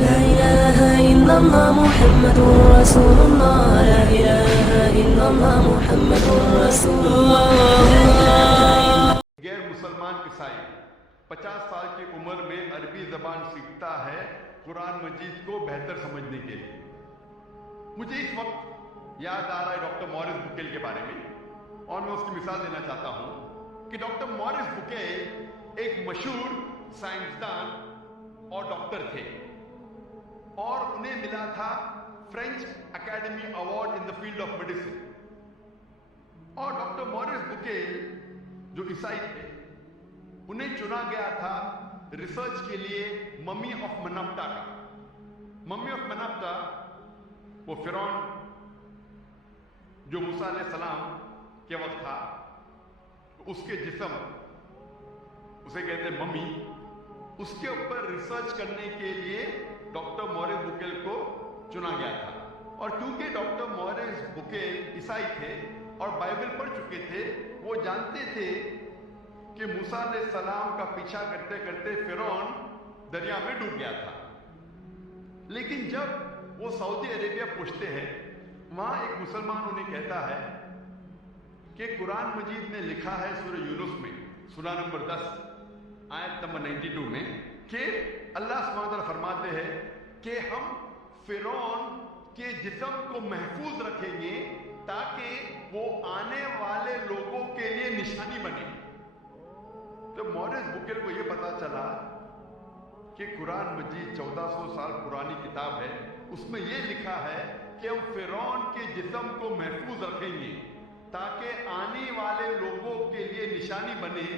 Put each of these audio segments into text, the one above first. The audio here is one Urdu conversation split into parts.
لا إله إلا الله محمد رسول الله لا إله إلا الله محمد رسول الله غیر مسلمان عیسائی 50 سال کی عمر میں عربی زبان سیکھتا ہے قرآن مجید کو بہتر سمجھنے کے لیے. مجھے اس وقت یاد آ رہا ہے ڈاکٹر مورس بکیل کے بارے میں، اور میں اس کی مثال دینا چاہتا ہوں کہ ڈاکٹر مورس بکیل ایک مشہور سائنسدان اور ڈاکٹر تھے، اور انہیں ملا تھا French academy award in the field of medicine. اور ڈاکٹر مورس بکیل جو عیسائی تھے، انہیں چنا گیا تھا ریسرچ کے لیے ممی آف منپٹا کا. ممی آف منپٹا وہ فرعون جو موسیٰ علیہ السلام کے وقت تھا، اس کے جسم اسے کہتے ہیں ممی، اس کے اوپر ریسرچ کرنے کے لیے ڈاکٹر مورس بکیل کو چنا گیا تھا. اور کیونکہ ڈاکٹر مورس بکیل عیسائی تھے اور بائبل پڑھ چکے تھے، وہ جانتے تھے کہ موسیٰ علیہ السلام کا پیچھا کرتے کرتے فرعون دریا میں ڈوب گیا تھا. لیکن جب وہ سعودی عربیہ پہنچتے ہیں، وہاں ایک مسلمان انہیں کہتا ہے کہ قرآن مجید میں لکھا ہے سورہ یونس میں سورہ نمبر 10 آیت نمبر 92 میں کہ اللہ سبحانہ وتعالیٰ فرماتے ہیں کہ ہم فرعون کے جسم کو محفوظ رکھیں گے تاکہ وہ آنے والے لوگوں کے لیے نشانی بنے. تو مورس بکیل کو یہ پتا چلا کہ قرآن مجید 1400 سال پرانی کتاب ہے، اس میں یہ لکھا ہے کہ ہم فرعون کے جسم کو محفوظ رکھیں گے تاکہ آنے والے لوگوں کے لیے نشانی بنے.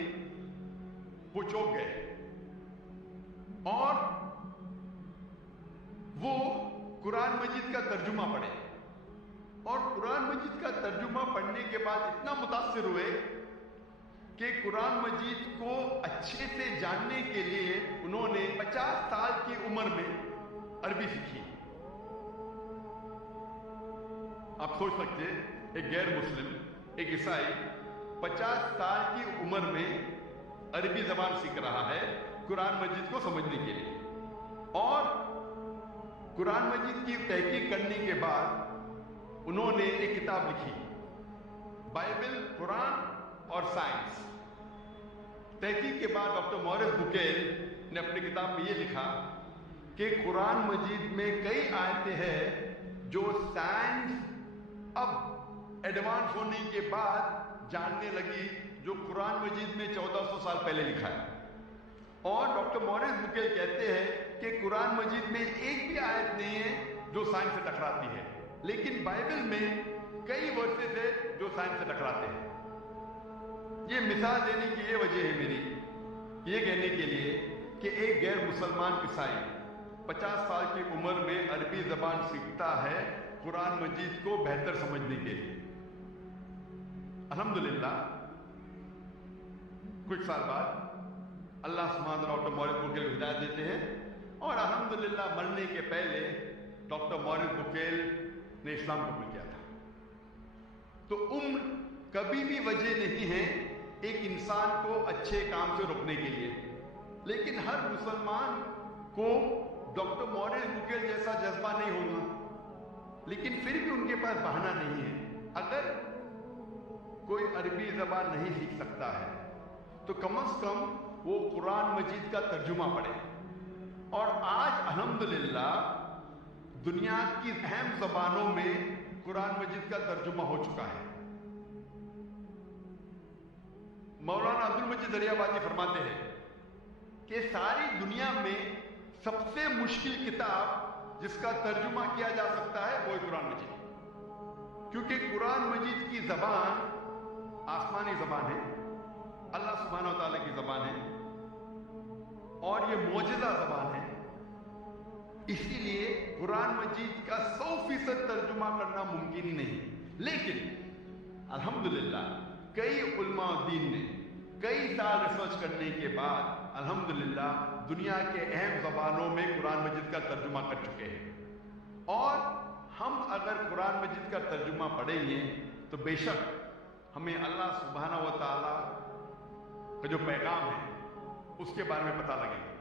وہ چوک گئے اور وہ قرآن مجید کا ترجمہ پڑھے، اور قرآن مجید کا ترجمہ پڑھنے کے بعد اتنا متاثر ہوئے کہ قرآن مجید کو اچھے سے جاننے کے لیے انہوں نے 50 سال کی عمر میں عربی سیکھی. آپ سوچ سکتے ہیں ایک غیر مسلم، ایک عیسائی 50 سال کی عمر میں عربی زبان سیکھ رہا ہے قرآن مجید کو سمجھنے کے لیے. اور قرآن مجید کی تحقیق کرنے کے بعد انہوں نے ایک کتاب لکھی، بائبل، قرآن اور سائنس. تحقیق کے بعد ڈاکٹر مورس بکیل نے اپنی کتاب میں یہ لکھا کہ قرآن مجید میں کئی آیتیں ہیں جو سائنس اب ایڈوانس ہونے کے بعد جاننے لگی، جو قرآن مجید میں 1400 سال پہلے لکھا ہے. اور ڈاکٹر مورس بکیل کہتے ہیں کہ قرآن مجید میں ایک بھی آیت نہیں ہے جو سائنس سے ٹکراتی ہے، لیکن بائبل میں کئی ورسز ہیں جو سائنس سے ٹکراتے ہیں. یہ مثال دینے کی یہ وجہ ہے میری، یہ کہنے کے لیے کہ ایک غیر مسلمان عیسائی 50 سال کی عمر میں عربی زبان سیکھتا ہے قرآن مجید کو بہتر سمجھنے کے لیے. الحمدللہ کچھ سال بعد اللہ سبحانہ وتعالیٰ ڈاکٹر مورس بکیل کو ہدایت دیتے ہیں، اور الحمدللہ مرنے کے پہلے ڈاکٹر مورس بکیل نے اسلام قبول کیا تھا. تو عمر کبھی بھی وجہ نہیں ہے ایک انسان کو اچھے کام سے روکنے کے لیے، لیکن ہر مسلمان کو ڈاکٹر مورس بکیل جیسا جذبہ نہیں ہوگا. لیکن پھر بھی ان کے پاس بہانہ نہیں ہے. اگر کوئی عربی زبان نہیں سیکھ سکتا ہے تو کم از کم وہ قرآن مجید کا ترجمہ پڑھے. اور آج الحمدللہ دنیا کی اہم زبانوں میں قرآن مجید کا ترجمہ ہو چکا ہے. مولانا عبدالمجید دریابادی فرماتے ہیں کہ ساری دنیا میں سب سے مشکل کتاب جس کا ترجمہ کیا جا سکتا ہے وہ قرآن مجید، کیونکہ قرآن مجید کی زبان آسمانی زبان ہے، اللہ سبحانہ وتعالی کی زبان ہے، اور یہ معجزہ زبان ہے. اسی لیے قرآن مجید کا 100% ترجمہ کرنا ممکن ہی نہیں. لیکن الحمدللہ کئی علماء دین نے کئی سال ریسرچ کرنے کے بعد الحمدللہ دنیا کے اہم زبانوں میں قرآن مجید کا ترجمہ کر چکے ہیں. اور ہم اگر قرآن مجید کا ترجمہ پڑھیں گے تو بے شک ہمیں اللہ سبحانہ و تعالی کا جو پیغام ہے اس کے بارے میں پتہ لگے گا.